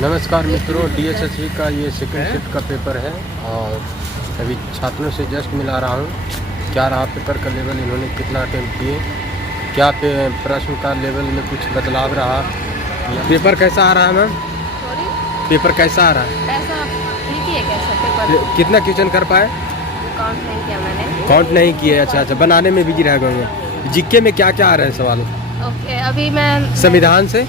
नमस्कार मित्रों, DSSC का ये सेकंड शिफ्ट का पेपर है और अभी छात्रों से जस्ट मिला रहा हूँ। क्या रहा पेपर का लेवल, इन्होंने कितना अटेम्प्ट किए, क्या प्रश्न का लेवल में कुछ बदलाव रहा, पेपर कैसा आ रहा है मैम? पेपर कैसा आ रहा है? ऐसा ठीक ही है कैसा पेपर? कितना क्वेश्चन कर पाए? काउंट नहीं किया मैंने। काउंट नहीं किए? अच्छा, बनाने में बिजी रह गए हैं। जीके में क्या क्या आ रहे हैं सवाल? ओके, अभी मैं संविधान से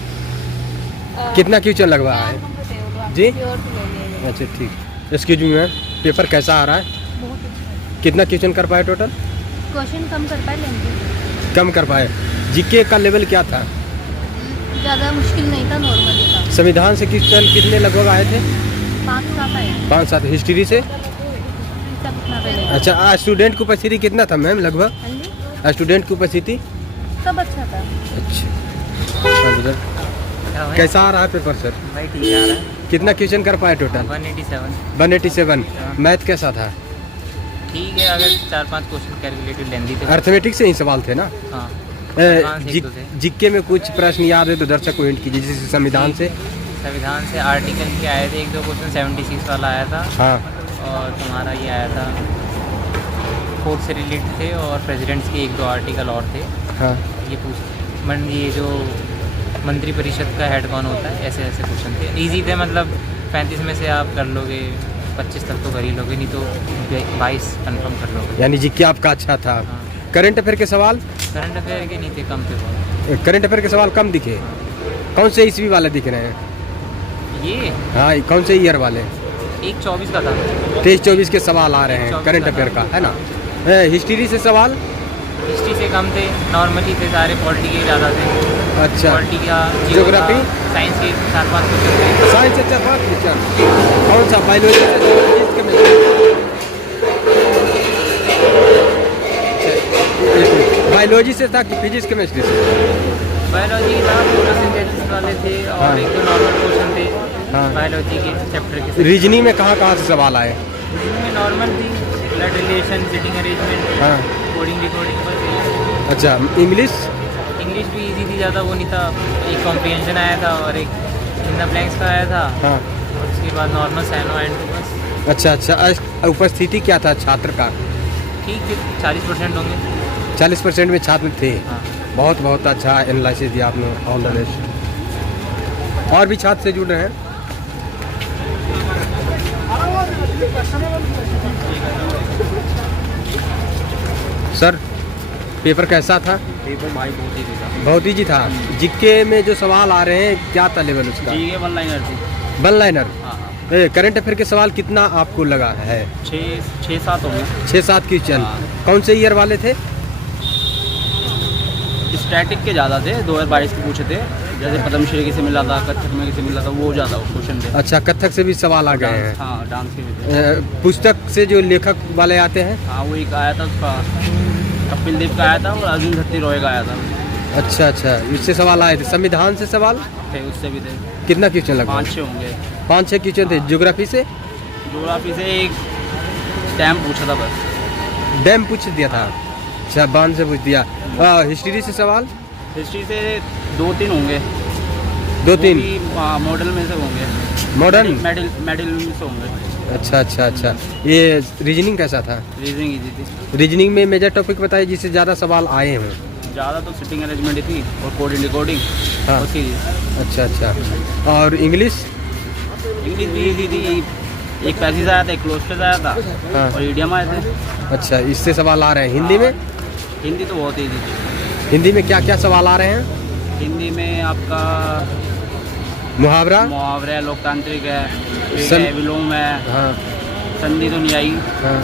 कितना क्वेश्चन लगवा है जी? अच्छा ठीक। एक्सक्यूज मी मैम, पेपर कैसा आ रहा है? बहुत अच्छा। कितना क्वेश्चन कर पाए टोटल? क्वेश्चन कम कर पाए लेंगे। कम कर पाए। जीके का लेवल क्या था? ज़्यादा मुश्किल नहीं था, नॉर्मली था। संविधान से क्वेश्चन कितने लगभग आए थे? 5-7 आए। 5-7। हिस्ट्री से? सब इतना पे लेंगे। अच्छा, स्टूडेंट की उपस्थिति कितना था मैम लगभग? हाँ जी, स्टूडेंट की उपस्थिति? सब अच्छा था। अच्छा, कैसा आ रहा है पेपर सर? भाई ठीक आ रहा है। कितना क्वेश्चन कर पाए टोटल? 187। 187। मैथ कैसा था? ठीक है, अगर 4-5 क्वेश्चन कैलकुलेटेड लेंदी थे। अर्थमेटिक से ही सवाल थे ना? हाँ, जीके में कुछ प्रश्न याद है तो दर्शक को हिंट कीजिए। जैसे संविधान से? संविधान से आर्टिकल के आए थे, 1-2 क्वेश्चन 76 वाला आया था। हाँ। और तुम्हारा ये आया था कोर्ट से रिलेटेड थे, और प्रेसिडेंट्स के 1-2 आर्टिकल और थे। हाँ। ये जो मंत्री परिषद का हेड कौन होता है, ऐसे ऐसे क्वेश्चन थे। ईजी थे, मतलब 35 में से आप कर लोगे, 25 तक तो कर ही लोगे, नहीं तो 22 कंफर्म कर लोगे। यानी जीके आपका अच्छा था। हाँ। करंट अफेयर के सवाल? करंट अफेयर के नहीं थे, कम थे बहुत। करंट अफेयर के सवाल कम दिखे? कौन से ईस्वी वाले दिख रहे हैं? ये हाँ, कौन से ईयर वाले? 1-24 का था। 23-24 के सवाल आ रहे हैं 24 करंट का अफेयर का, था। है ना? हिस्ट्री से सवाल? हिस्ट्री से कम थे, नॉर्मली थे सारे। पॉलिटी के ज़्यादा थे। अच्छा। पॉलिटी का, ज्योग्राफी? साइंस के 4-5 क्वेश्चन थे। साइंस से 4-5 क्वेश्चन। कौन सा? बायोलॉजी से? बायोलॉजी से था कि फिजिक्स केमिस्ट्री से? बायोलॉजी का फोटोसिंथेसिस वाले थे, और हाँ। 1-2 नॉर्मल क्वेश्चन थे। हाँ। बायोलॉजी के चैप्टर के। रीजनिंग में कहाँ से सवाल आए? में नॉर्मल थी, ब्लड रिलेशन, सिटिंग अरेंजमेंट, हाँ। कोडिंग रिकॉर्डिंग, बस। अच्छा, इंग्लिश? इंग्लिश भी इजी थी, ज़्यादा वो नहीं था। एक कॉम्प्रिहेंशन आया था और एक इन द ब्लैंक्स का आया था। हाँ। और उसके बाद नॉर्मल साइनो एंड बस। अच्छा। उपस्थिति क्या था छात्र का? ठीक थे, 40% होंगे। 40% में छात्र थे। हाँ। बहुत बहुत अच्छा एनालिसिस दिया आपने। All the best. और भी छात्र से जुड़ रहे हैं? सर, पेपर कैसा था? पेपर भाई बहुत ही था। बहुत ईजी था। जीके में जो सवाल आ रहे हैं क्या था लेवल उसका? ये 1 लाइनर थी। 1 लाइनर? हाँ। करंट अफेयर के सवाल कितना आपको लगा है? 6-7 होंगे। 6-7 क्वेश्चन। हाँ। कौन से ईयर वाले थे? स्टैटिक के ज़्यादा थे, 2022 के पूछे थे। जैसे पद्मश्री किसे मिला था, कथक में किसे मिला था, वो ज़्यादा क्वेश्चन थे। अच्छा, कथक से भी सवाल आ गए हैं। हाँ, डांस के भी थे। पुस्तक से जो लेखक वाले आते हैं? हाँ, वो एक आया था उसका, कपिल देव का आया था, और अर्जुन धत्ती रॉय का आया था। अच्छा, इससे सवाल आए थे। संविधान से सवाल थे, उससे भी थे। कितना क्वेश्चन लगा? 5-6 होंगे। 5-6 क्वेश्चन थे। ज्योग्राफी से? ज्योग्राफी से एक डैम पूछा था बस। डैम पूछ दिया था? अच्छा, बांध से पूछ दिया। हिस्ट्री से सवाल? हिस्ट्री से 2-3 होंगे। 2-3 मॉडल में से होंगे। मॉडर्न? मेडल में से होंगे। अच्छा। ये रीजनिंग कैसा था? रीजनिंग इजी थी। रीजनिंग में मेजर टॉपिक बताइए जिससे ज़्यादा सवाल आए हैं। ज़्यादा तो सिटिंग अरेंजमेंट ही थी, और कोडिंग रिकॉर्डिंग। हाँ। और सीरीज। अच्छा। और इंग्लिश? इंग्लिश भी इजी थी। एक पैसेज आया था, एक क्लोज आया था। हाँ। और ईडियम आए थे। अच्छा, इससे सवाल आ रहे हैं। हिंदी में? हिंदी तो बहुत ईजी थी। हिंदी में क्या क्या सवाल आ रहे हैं? हिंदी में आपका मुहावरा? मुहावरा, लोकतांत्रिक है, एक सन- है, विलोम है, हाँ। संधि तो नहीं आई, हाँ।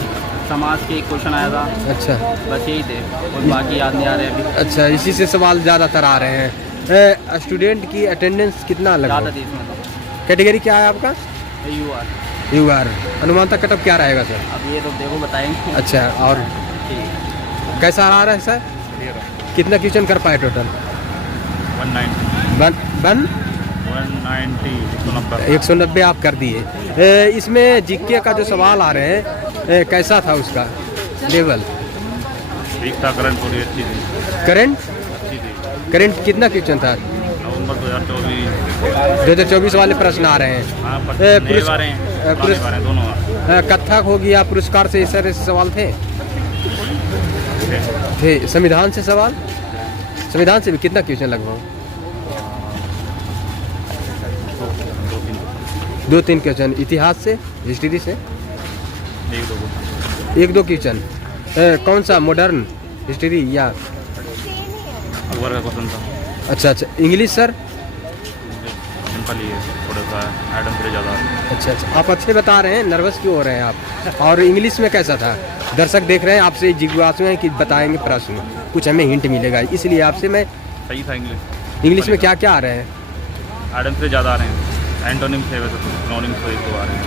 समाज के एक क्वेश्चन आया था। अच्छा। बस यही थे, और बाकी याद नहीं आ रहे अभी। अच्छा, इसी से सवाल ज़्यादातर आ रहे हैं। स्टूडेंट की अटेंडेंस कितना ज़्यादा लगा? थी इसमें तो। कैटेगरी क्या है आपका? UR। UR। अनुमानतः कटअप क्या रहेगा सर? अब ये तो देखो बताएंगे। अच्छा, और ठीक। कैसा आ रहा है सर? कितना क्वेश्चन कर पाए टोटल? 190 आप कर दिए। इसमें जीके का जो सवाल आ रहे हैं कैसा था उसका लेवल? ठीक था। करंट पूरी अच्छी थी। करंट? अच्छी थी। करंट कितना क्वेश्चन था? नवंबर 2024। 2024 वाले प्रश्न आ रहे हैं। हाँ, ए, नए पुरस्- बारे हैं, ए, पुराने पुरस्- बारे हैं, दोनों बारे कथक हो गया, पुरस्कार से इस तरह से सवाल थे। हैं। थे संविधान से सवाल, संविधान से भी कितना क्वेश्चन लगभग? 2-3 क्वेश्चन। इतिहास से, हिस्ट्री से 1-2 क्वेश्चन। कौन सा, मॉडर्न हिस्ट्री या? अकबर का क्वेश्चन था। अच्छा अच्छा। English sir? सिंपल ही है, थोड़ा सा एडम से ज़्यादा। अच्छा अच्छा, आप अच्छे बता रहे हैं, नर्वस क्यों हो रहे हैं आप? और इंग्लिश में कैसा था? दर्शक देख रहे हैं, आपसे जिज्ञासु हैं कि बताएंगे प्रश्न, कुछ हमें हिंट मिलेगा, इसलिए आपसे मैं। सही था इंग्लिश। इंग्लिश में क्या क्या आ रहे हैं? एडम से ज़्यादा आ रहे हैं। एंटोनिम से वैसे तो सिनोनिम्स तो एक दो आ रहे हैं।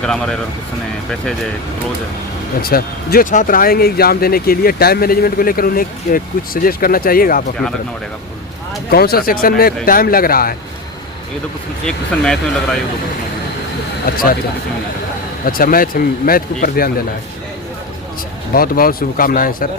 ग्रामर एरर क्वेश्चन है, पैसेज है, क्लोज है। अच्छा, जो छात्र आएंगे एग्जाम देने के लिए टाइम मैनेजमेंट को लेकर उन्हें कुछ सजेस्ट करना चाहिएगा आप अपनी ध्यान तरफ? रखना पड़ेगा फुल। कौन सा सेक्शन में टाइम लग रहा है? ये दो क्वेश्चन, एक क्वेश्चन मैथ में लग रहा है, ये दो क्वेश्चन। अच्छा अच्छा अच्छा, मैथ के ऊपर ध्यान देना है। बहुत बहुत शुभकामनाएं सर।